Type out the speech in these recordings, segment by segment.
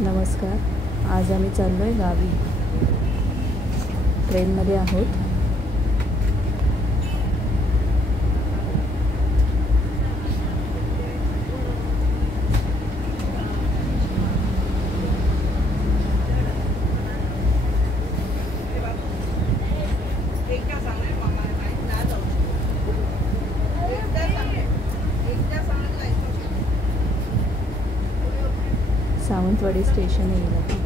नमस्कार. आज आम्ही चाललो आहे गावी. ट्रेनमध्ये आहोत. सावंतवाडी स्टेशन येईल.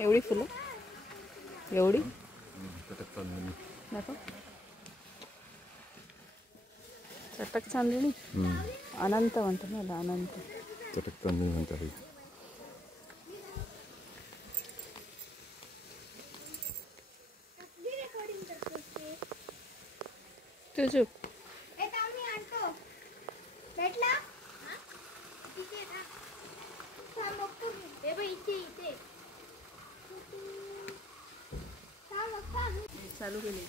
एवढी फुलं एवढी नको. चटक चांदणी अनंत म्हणतो मला. अनंत चटक चांदणी म्हणतात. तुझू चालू केली.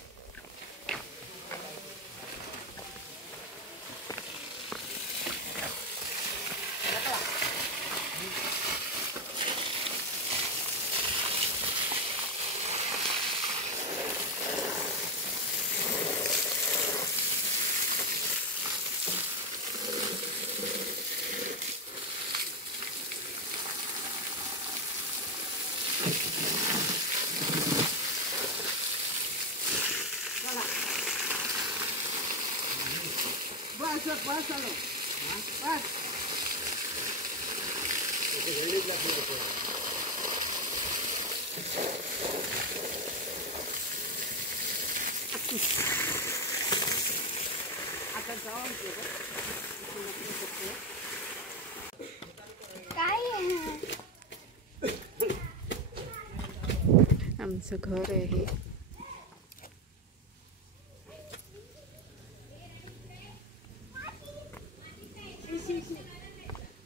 आमचं घर आहे हे.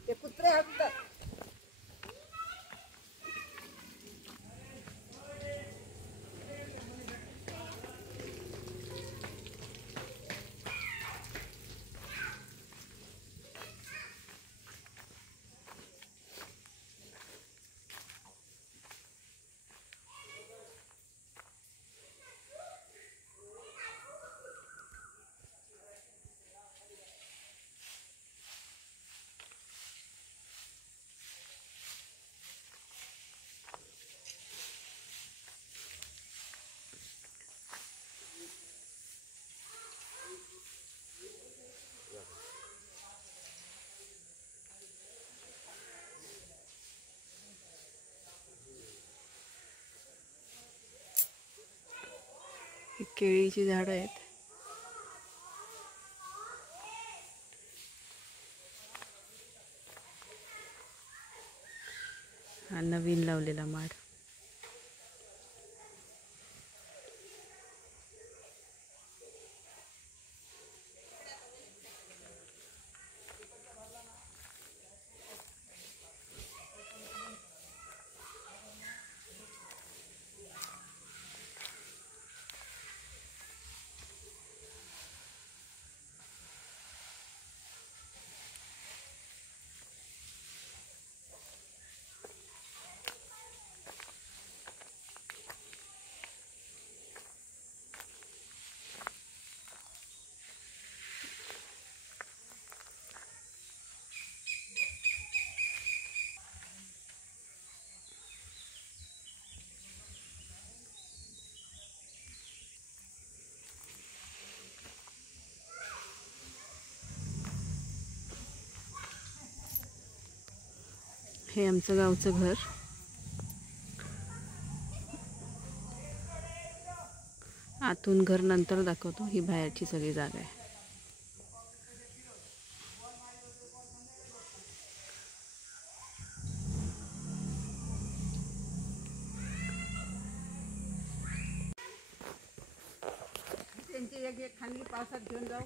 ते कुत्रे हटतात. ही केळीची झाडं आहेत. हा नवीन लावलेला माड. हे आमचं गावचं घर. आतून घर नंतर दाखवतो. ही बाहेरची सगळी जागा आहे.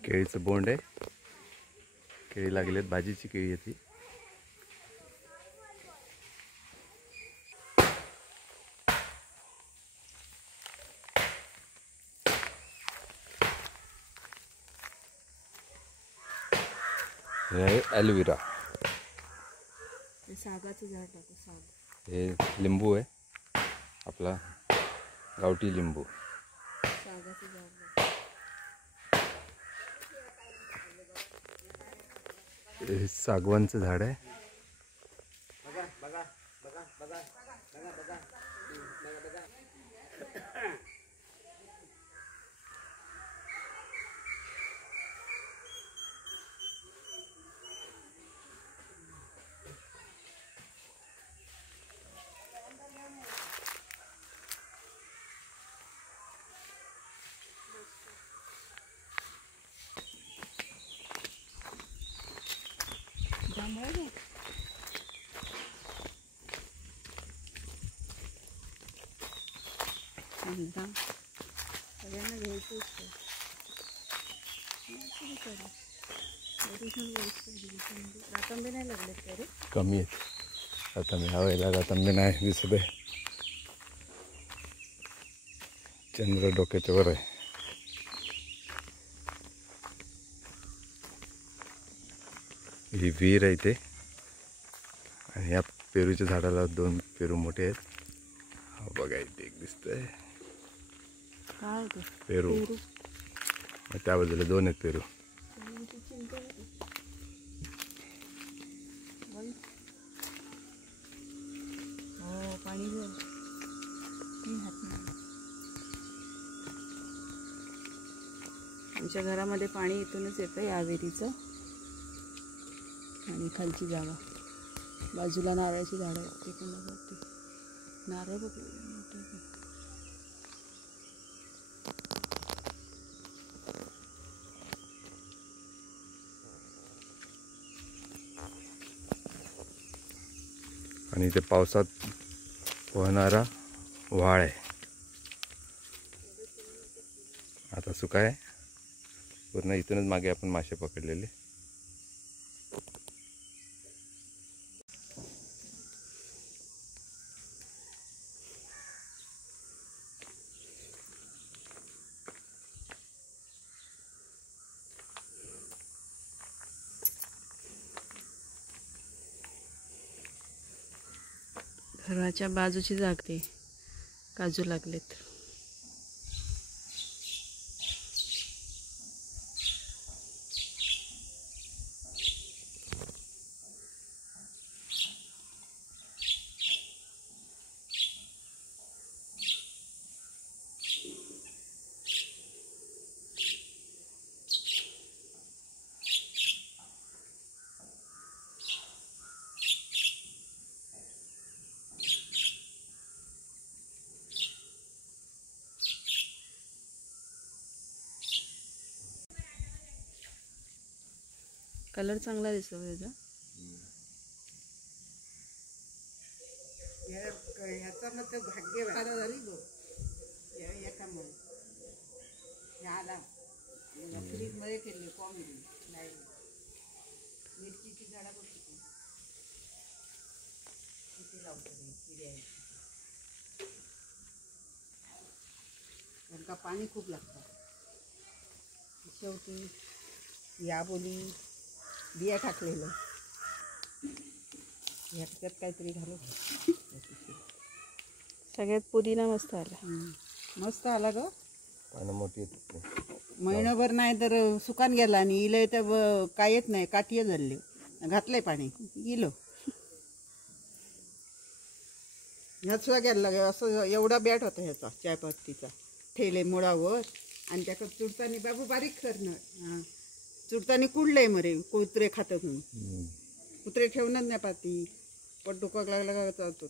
केळीचं बोंड आहे. केळी लागलेत. भाजीची केळी आहे ती. हे आहे ॲलोवेरा. सागाचं झाड टाकू. साग. हे लिंबू आहे. आपला गावठी लिंबू. सागाचं झाड. हे सागवानचं झाड आहे. सगळ्यांना घ्यायचं असतं. रातंबे नाही लागले तरी कमी आहेत. आता मी ह्या वेळेला रातंबे नाही दिसत आहे. चंद्र डोक्याच्या वर आहे. ही विहीर आहे इथे. आणि या पेरूच्या झाडाला 2 पेरू मोठे आहेत. हा बघा इथे एक दिसतंय काय पेरू. त्या बाजूला 2 आहेत पेरू. पाणी आमच्या घरामध्ये पाणी इथूनच येतं या विहिरीचं. आणि खालची जागा बाजूला नारळाची झाडं आहेत. ते पण बघते. नारळ बघ. आणि इथे पावसात वाहणारा व्हाळ आहे. आता सुका आहे पूर्ण. इथूनच मागे आपण मासे पकडलेले. घराच्या बाजूची जागते काजू लागलेत. कलर चांगला दिसतो त्याचा. ह्याच्यामध्ये भाग्य झाली गो याच्यामुळे ह्याला फ्रीजमध्ये केली कॉमेडी नाही. मिरचीची झाडं बघ किती लावतो त्यांना पाणी खूप लागतं. शेवटी या बोली बिया टाकलेलं ह्याच्यात काहीतरी घालू. सगळ्यात पुदिना मस्त आला. मस्त आला ग. पानं मोठी. महिनाभर नाही तर सुकान गेला आणि इले तर काय येत नाही. काठी झाले घातलंय पाणी गेलो ह्याच गेला. असं एवढा बॅट होता ह्याचा चायपत्तीचा. ठेले मुळावर आणि त्याकडे चुडतानी बाबू बारीक करणं. चुडतानी कुडलंय मरे कुत्रे खातात म्हणून. कुत्रे ठेवणार नाही पाती. पोट दुखाक लागला का चालतो